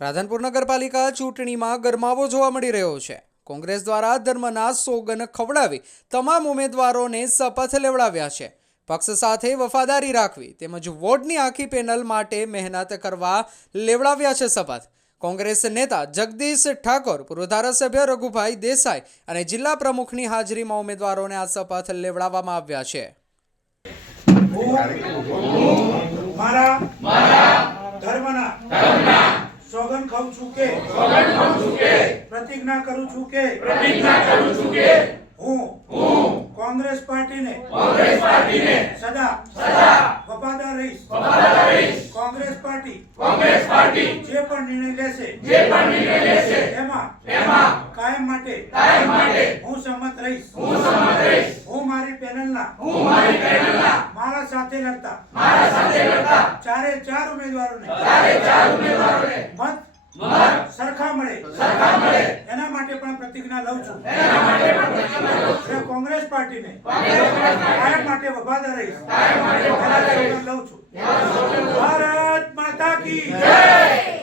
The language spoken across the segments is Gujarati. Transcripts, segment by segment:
રાધનપુર નગરપાલિકા ચૂંટણીમાં ગરમાવો જોવા મળી રહ્યો છે. કોંગ્રેસ દ્વારા ધર્મના સોગન ખવડાવી તમામ ઉમેદવારોને શપથ લેવડાવ્યા છે. પક્ષ સાથે વફાદારી રાખવી તેમજ વોર્ડની આખી પેનલ માટે મહેનત કરવા લેવડાવ્યા છે શપથ. કોંગ્રેસ નેતા જગદીશ ઠાકોર, પૂર્વ ધારાસભ્ય રઘુભાઈ દેસાઈ અને જિલ્લા પ્રમુખની હાજરીમાં ઉમેદવારોને આ શપથ લેવડાવવામાં આવ્યા છે હું મારા મારા ધર્મના ધર્મના સોગન ખાઉં છું કે સોગન ખાઉં છું કે પ્રતિજ્ઞા કરું છું કે પ્રતિજ્ઞા કરું છું કે હું હું કોંગ્રેસ પાર્ટીને કોંગ્રેસ પાર્ટીને સદા સદા વફાદાર રહીશ. વફાદાર રહીશ કોંગ્રેસ પાર્ટી કોંગ્રેસ પાર્ટી જે પણ નિર્ણય લેશે જે પણ નિર્ણય લેશે એમાં એમાં કાયમ માટે કાયમ માટે હું સંમત રહીશ. હું સંમત રહીશ હું મારી પેનલના હું મારી પેનલના મારા સાથે લડતા. મારા સાથે લડતા ચારે ચાર ઉમેદવારોને ચારે ચાર ઉમેદવારોને મત સરખા મળે. સરખા મળે. એના માટે પણ પ્રતિજ્ઞા લઉં છું. એના માટે પણ પ્રતિજ્ઞા લઉં છું. કોંગ્રેસ પાર્ટીને કાયમ માટે વફાદાર રહીશ કાયમ લઉં છું. ભારત માતા કી જય!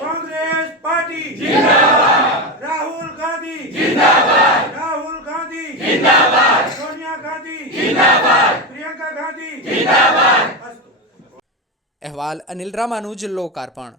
કોંગ્રેસ પાર્ટી જિંદાબાદ! રાહુલ ગાંધી જિંદાબાદ! રાહુલ ગાંધી જિંદાબાદ! સોનિયા ગાંધી જિંદાબાદ! પ્રિયંકા ગાંધી જિંદાબાદ! અહેવાલ અનિલ રામાનુજ લોકાર્પણ